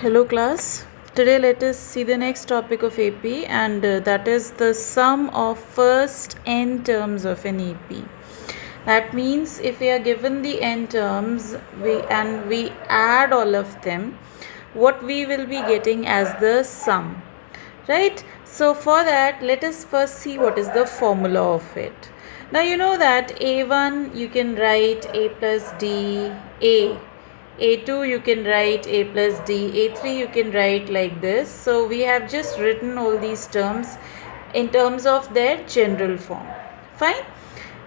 Hello class. Today let us see the next topic of AP and that is the sum of first n terms of an AP. That means if we are given the n terms we add all of them, what we will be getting as the sum. Right? So for that let us first see what is the formula of it. Now you know that A1 you can write A plus D, A2 you can write A plus D, A3 you can write like this. So we have just written all these terms in terms of their general form. Fine.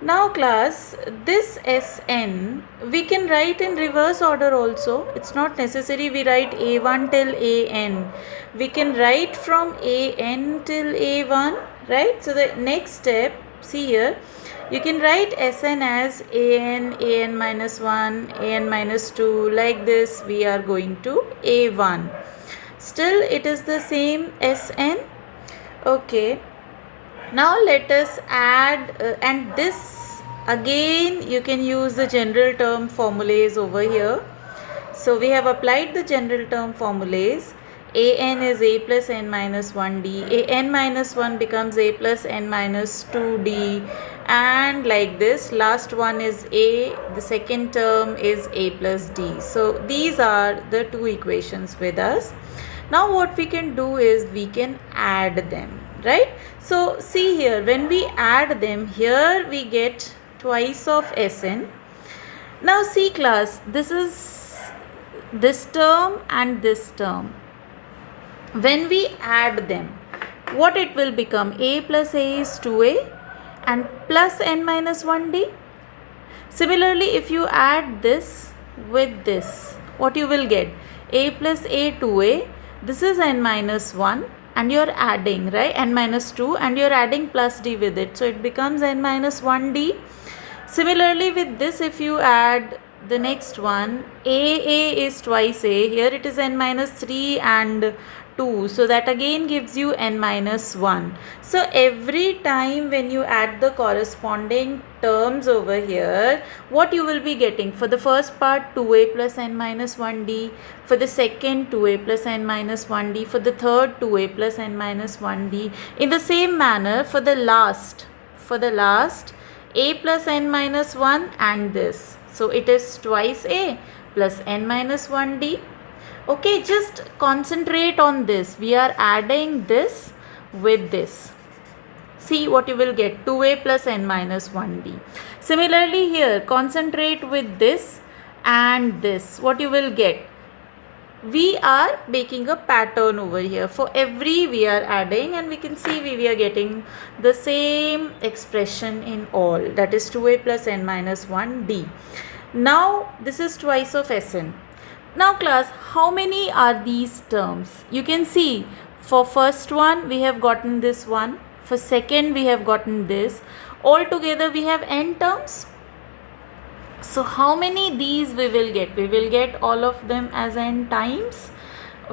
Now class, this Sn we can write in reverse order also. It's not necessary we write A1 till An. We can write from An till A1, right? So the next step, see here, you can write Sn as An minus 1, An minus 2, like this we are going to A1. Still it is the same Sn. Okay. Now let us add and this again you can use the general term formulas over here. So we have applied the general term formulas. An is a plus n minus 1d, an minus 1 becomes a plus n minus 2d, and like this last one is a, the second term is a plus d. So these are the two equations with us. Now what we can do is we can add them, right? So see here, when we add them, here we get twice of Sn. Now see class, this is this term and this term. When we add them, what it will become? A plus A is 2A and plus n minus 1d. Similarly, if you add this with this, what you will get? A plus A 2A, this is n minus 1 and you are adding, right, n minus 2, and you are adding plus d with it. So it becomes n minus 1d. Similarly with this, if you add the next one, a is twice a, here it is n minus 3 and 2, so that again gives you n minus 1. So every time when you add the corresponding terms over here, what you will be getting? For the first part 2a plus n minus 1d, for the second 2a plus n minus 1d, for the third 2a plus n minus 1d. In the same manner for the last a plus n minus 1 and this. So it is twice a plus n minus 1d. Okay, just concentrate on this. We are adding this with this. See what you will get, 2a plus n minus 1d. Similarly here, concentrate with this and this. What you will get? We are making a pattern over here. For every we are adding, and we can see we are getting the same expression in all, that is 2a plus n minus 1d. Now this is twice of Sn. Now class, how many are these terms? You can see for first one we have gotten this one, for second we have gotten this. Altogether we have n terms. So how many these we will get? We will get all of them as n times.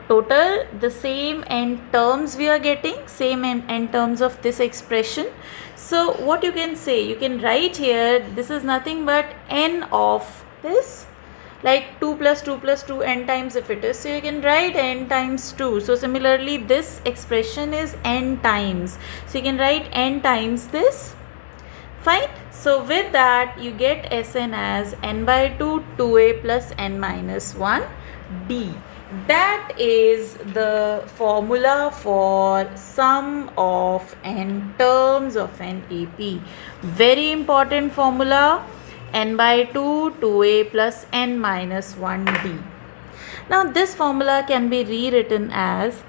Total the same n terms we are getting, same n terms of this expression. So what you can say, you can write here, this is nothing but n of this, like 2 plus 2 plus 2 n times if it is. So you can write n times 2. So similarly this expression is n times. So you can write n times this. Fine. So with that you get Sn as n by 2 2a plus n minus 1 d. That is the formula for sum of n terms of an AP. Very important formula, n by 2 2a plus n minus 1 d. Now this formula can be rewritten as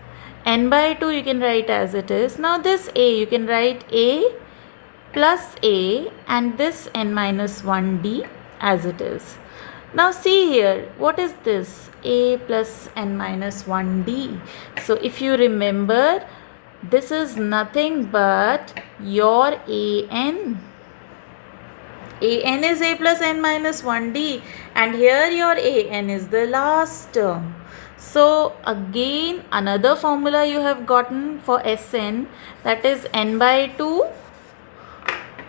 n by 2 you can write as it is. Now this a you can write a plus a and this n minus 1d as it is. Now see here, what is this? A plus n minus 1d. So if you remember, this is nothing but your an. An is a plus n minus 1d, and here your an is the last term. So again another formula you have gotten for Sn, that is n by 2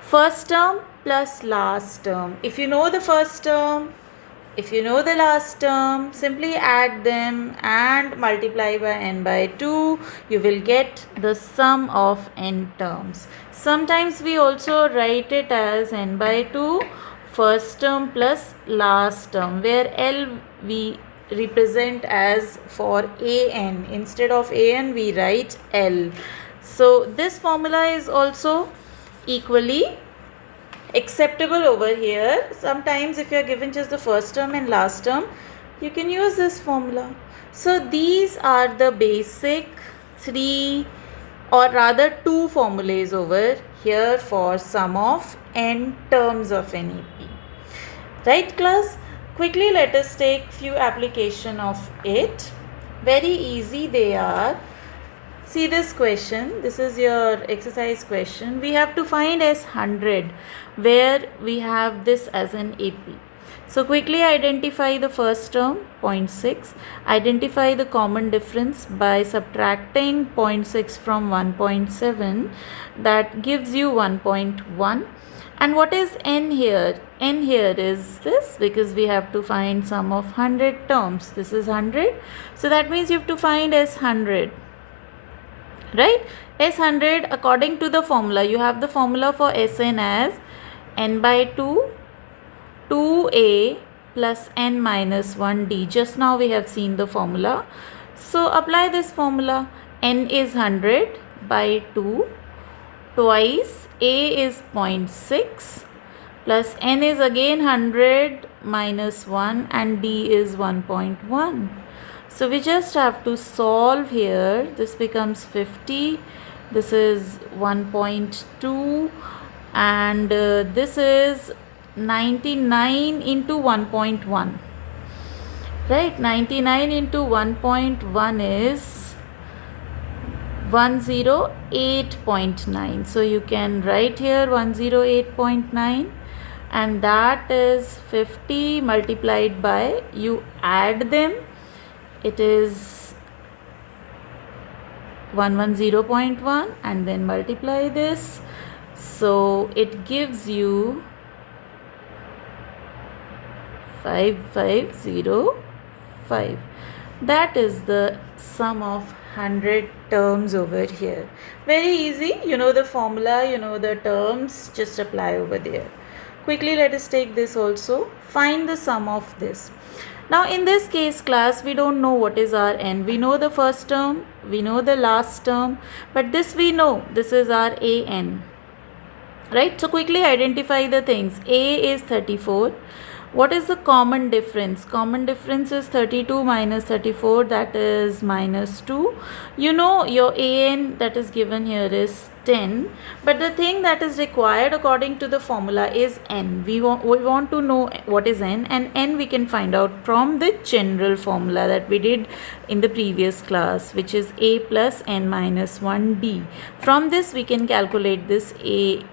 first term plus last term. If you know the first term, If you know the last term, simply add them and multiply by n by 2. You will get the sum of n terms. Sometimes we also write it as n by 2 first term plus last term, where L we represent as for an. Instead of an we write L. So this formula is also equally acceptable over here. Sometimes if you are given just the first term and last term, you can use this formula. So these are the basic three, or rather two formulas over here for sum of n terms of an AP. Right, class? Quickly let us take few application of it. Very easy they are. See this question, this is your exercise question. We have to find S100 where we have this as an AP. So quickly identify the first term 0.6. Identify the common difference by subtracting 0.6 from 1.7. That gives you 1.1. And what is n here? N here is this, because we have to find sum of 100 terms. This is 100. So that means you have to find S100. Right? S100, according to the formula, you have the formula for Sn as n by 2, 2a plus n minus 1d. Just now we have seen the formula. So apply this formula. N is 100 by 2, twice a is 0.6 plus n is again 100 minus 1 and d is 1.1. So we just have to solve here. This becomes 50. This is 1.2 and this is 99 into 1.1. Right? 99 into 1.1 is 108.9. So you can write here 108.9 and that is 50 multiplied by, you add them, it is 110.1 and then multiply this. So it gives you 5505. That is the sum of 100 terms over here. Very easy. You know the formula, you know the terms, just apply over there. Quickly let us take this also. Find the sum of this. Now in this case, class, we don't know what is our n. We know the first term, we know the last term, but this we know, this is our an. Right? So quickly identify the things. A is 34. What is the common difference? Common difference is 32 minus 34, that is minus 2. You know your an that is given here is 10, but the thing that is required according to the formula is n. We want to know what is n, and n we can find out from the general formula that we did in the previous class, which is a plus n minus 1d. From this we can calculate this n.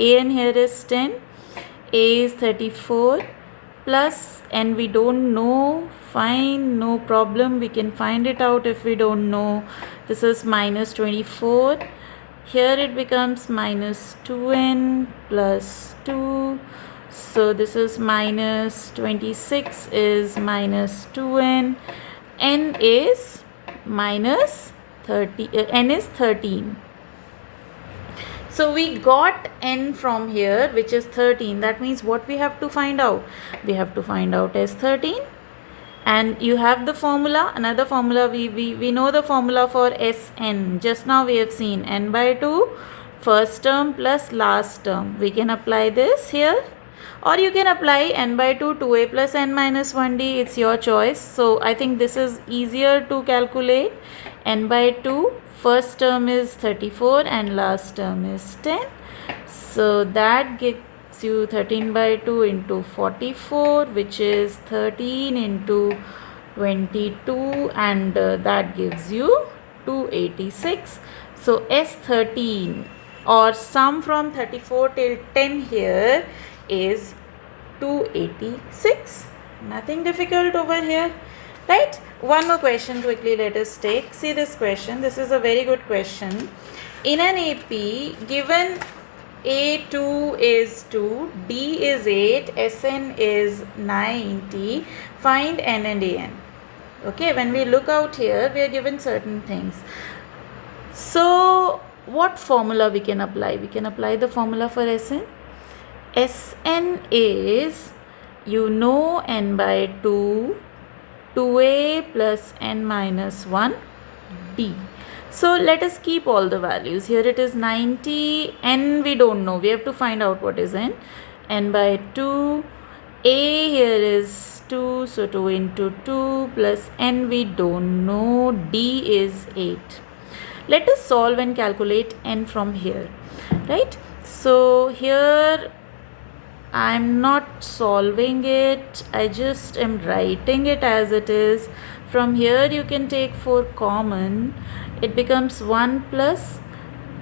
An here is 10. A is 34 plus n we don't know, fine, no problem, we can find it out if we don't know. This is minus 24. Here it becomes minus 2n plus 2. So this is minus 26 is minus 2n. N is minus 30. N is 13. So we got n from here, which is 13. That means what we have to find out? We have to find out as 13. And you have the formula, another formula, we know the formula for Sn. Just now we have seen n by 2, first term plus last term. We can apply this here. Or you can apply n by 2, 2a plus n minus 1d. It's your choice. So I think this is easier to calculate. N by 2. First term is 34 and last term is 10. So that gives you 13 by 2 into 44, which is 13 into 22, and that gives you 286. So S13, or sum from 34 till 10 here, is 286. Nothing difficult over here. Right? One more question quickly let us take. See this question. This is a very good question. In an AP, given A2 is 2, D is 8, Sn is 90. Find n and an. Okay, when we look out here, we are given certain things. So, what formula we can apply? We can apply the formula for Sn. Sn is, you know, n by 2, 2a plus n minus 1 d. So let us keep all the values. Here it is 90, n we don't know. We have to find out what is n. N by 2, a here is 2, so 2 into 2 plus n we don't know, d is 8. Let us solve and calculate n from here, right? So here I'm not solving it, I just am writing it as it is. From here you can take 4 common, it becomes 1 plus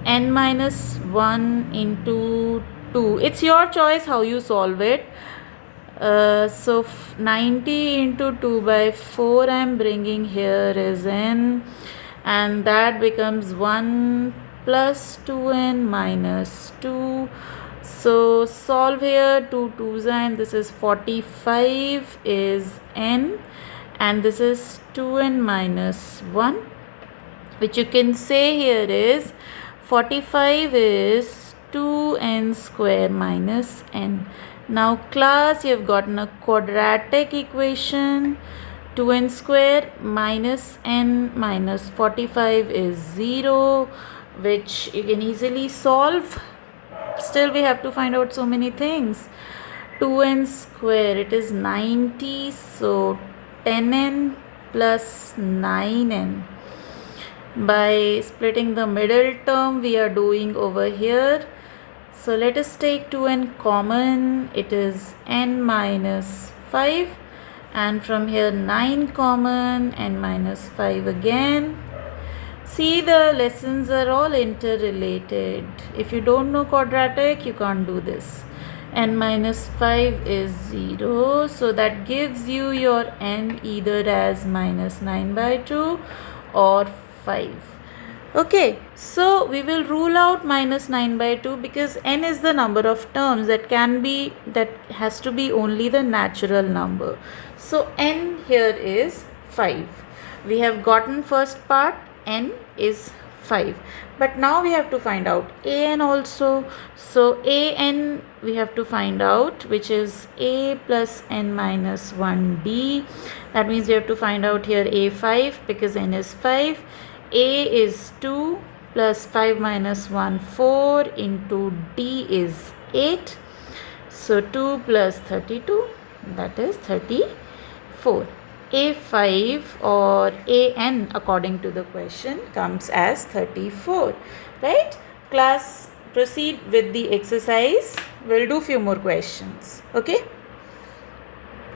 n minus 1 into 2. It's your choice how you solve it. So 90 into 2 by 4 I'm bringing here is n, and that becomes 1 plus 2n minus 2. So solve here, 2 2s, and this is 45 is n, and this is 2n minus 1, which you can say here is 45 is 2n square minus n. Now class, you have gotten a quadratic equation. 2n square minus n minus 45 is 0, which you can easily solve. Still we have to find out so many things. 2n square, it is 90, so 10n plus 9n. By splitting the middle term we are doing over here. So let us take 2n common, it is n minus 5, and from here 9 common, n minus 5 again. See, the lessons are all interrelated. If you don't know quadratic, you can't do this. N minus 5 is 0, so that gives you your n either as minus 9 by 2 or 5. Okay, so we will rule out minus 9 by 2 because n is the number of terms that has to be only the natural number. So n here is 5. We have gotten first part, n is 5. But now we have to find out an also. So an we have to find out, which is a plus n minus 1d. That means we have to find out here a5 because n is 5. A is 2 plus 5 minus 1, 4 into d is 8. So 2 plus 32, that is 34. A5 or an according to the question comes as 34, right? Class, proceed with the exercise. We'll do few more questions, okay?